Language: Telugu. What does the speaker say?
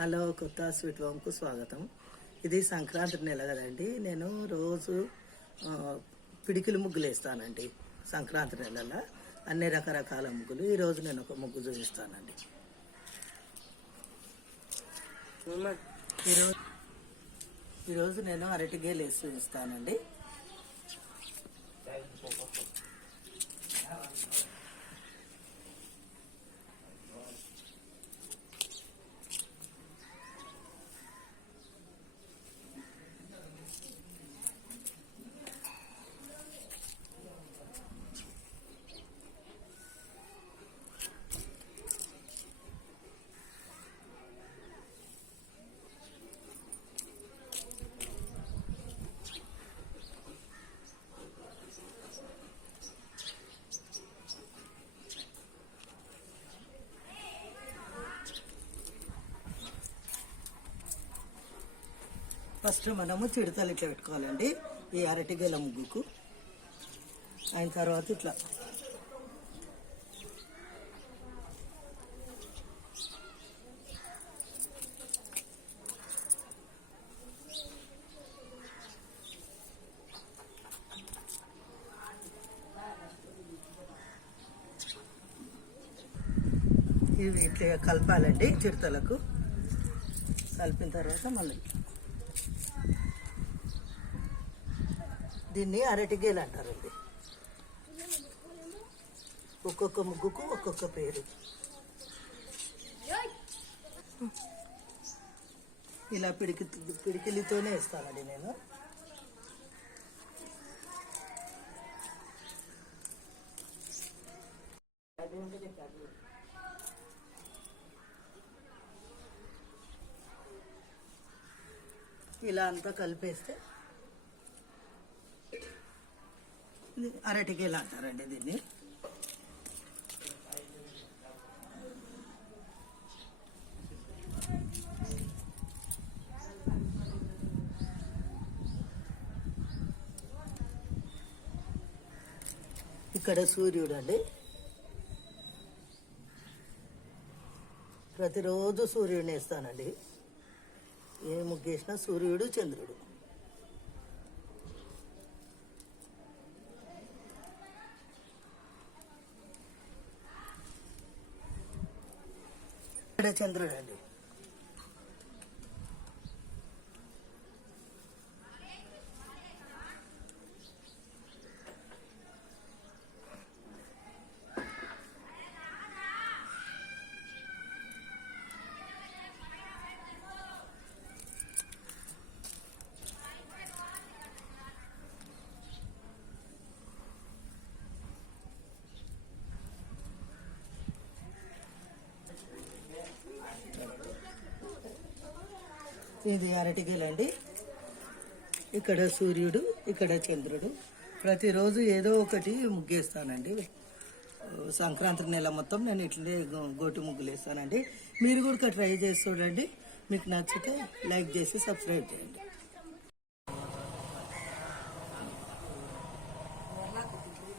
హలో కొత్త స్వీట్ హోమ్కు స్వాగతం. ఇది సంక్రాంతి నెల కదండి. నేను రోజు పిడికిలు ముగ్గులు వేస్తానండి సంక్రాంతి నెలలో. అన్ని రకరకాల ముగ్గులు. ఈరోజు నేను ఒక ముగ్గు చూపిస్తానండి. ఈరోజు ఈరోజు నేను అరటిగేలు వేసి చూపిస్తానండి ఫస్ట్ మనము చిడతలు ఇట్లా పెట్టుకోవాలండి. ఈ అరటిగల ముగ్గుకు. అయిన తర్వాత ఇట్లా. ఇవి ఇట్లా కలపాలండి చిడతలకు కలిపిన తర్వాత మళ్ళీ. దీన్ని అరటిగేలు అంటారండి ఒక్కొక్క ముగ్గుకు ఒక్కొక్క పేరు. ఇలా పిడికి పిడికిలితోనే వేస్తానండి నేను. ఇలా అంతా కలిపేస్తే ఇది అరటికేలు అంటారండి దీన్ని. ఇక్కడ సూర్యుడు అండి. ప్రతిరోజు సూర్యుడిని వేస్తానండి. ఏ ముగ్గేసినా సూర్యుడు చంద్రుడు. ఇక్కడ చంద్రుడు ఇది అరటికేలండి ఇక్కడ సూర్యుడు ఇక్కడ చంద్రుడు. ప్రతిరోజు ఏదో ఒకటి ముగ్గేస్తానండి. సంక్రాంతి నెల మొత్తం నేను ఇట్లనే గో- గోటి ముగ్గులు వేస్తానండి మీరు కూడా ట్రై చేసి చూడండి. మీకు నచ్చితే లైక్ చేసి సబ్స్క్రైబ్ చేయండి.